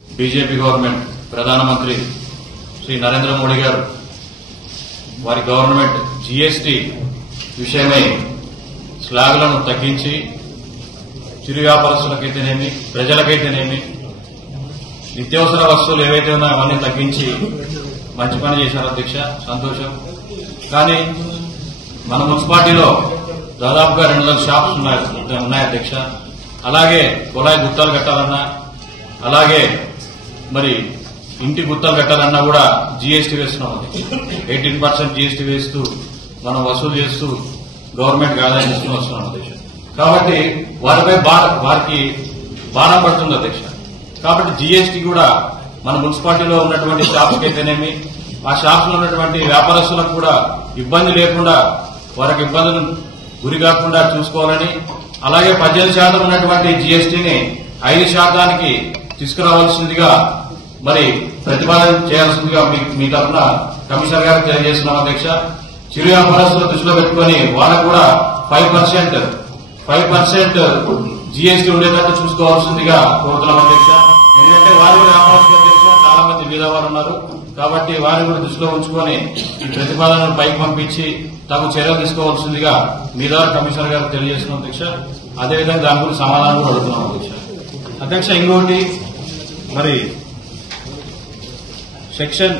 BJP government ప్రధానమంత్రి శ్రీ నరేంద్ర మోడీ గారు వారి గవర్నమెంట్ జీఎస్టీ విషయమై స్లాగులను తగ్గించి చిరు వ్యాపారస్తులకైతేనేమి ప్రజలకైతేనేమి నిత్యావసర వస్తువులు ఏవైతే ఉన్నాయో అవన్నీ తగ్గించి మంచి పని చేశారు అధ్యక్ష, సంతోషం. కానీ మన మున్సిపాలిటీలో దాదాపుగా 200 షాప్స్ ఉన్నాయి అధ్యక్ష. అలాగే కుళాయి గుత్తాలు కట్టాలన్నా, అలాగే మరి ఇంటి గుత్తాలు కట్టాలన్నా కూడా జీఎస్టీ వేస్తున్నాం. 18% జీఎస్టీ వేస్తూ మనం వసూలు చేస్తూ గవర్నమెంట్ ఆదాయం తీసుకుని వస్తున్నాం అధ్యక్ష. కాబట్టి వారికి భారం పడుతుంది అధ్యక్ష. కాబట్టి జీఎస్టీ కూడా మన మున్సిపాలిటీలో ఉన్నటువంటి షాప్స్కి అయితేనేమి, ఆ షాప్స్ లో ఉన్నటువంటి వ్యాపారస్తులకు కూడా ఇబ్బంది లేకుండా, వారికి ఇబ్బందులు గురి కాకుండా చూసుకోవాలని, అలాగే 18% ఉన్నటువంటి జీఎస్టీని 5% తీసుకురావాల్సిందిగా మరి ప్రతిపాదన చేయాల్సిందిగా మీ తరఫున కమిషనర్ గారికి తెలియజేస్తున్నాం అధ్యక్ష. చిరు వ్యాపారస్తులు దృష్టిలో పెట్టుకుని వాళ్ళకు కూడా 5% జీఎస్టీ ఉండేటట్టు చూసుకోవాల్సిందిగా కోరుతున్నాం అధ్యక్ష. ఎందుకంటే వారు కూడా వ్యాపారస్తులు అధ్యక్ష, చాలా మంది బీదవారు ఉన్నారు. కాబట్టి వారిని కూడా దృష్టిలో ఉంచుకొని ఈ ప్రతిపాదనను పైకి పంపించి తగు చర్యలు తీసుకోవాల్సిందిగా మీ ద్వారా కమిషనర్ గారికి తెలియజేస్తున్నాం అధ్యక్ష. అదేవిధంగా దాని గురించి సమాధానం కూడా అడుగుతున్నాం అధ్యక్ష. ఇంకోటి మరి సెక్షన్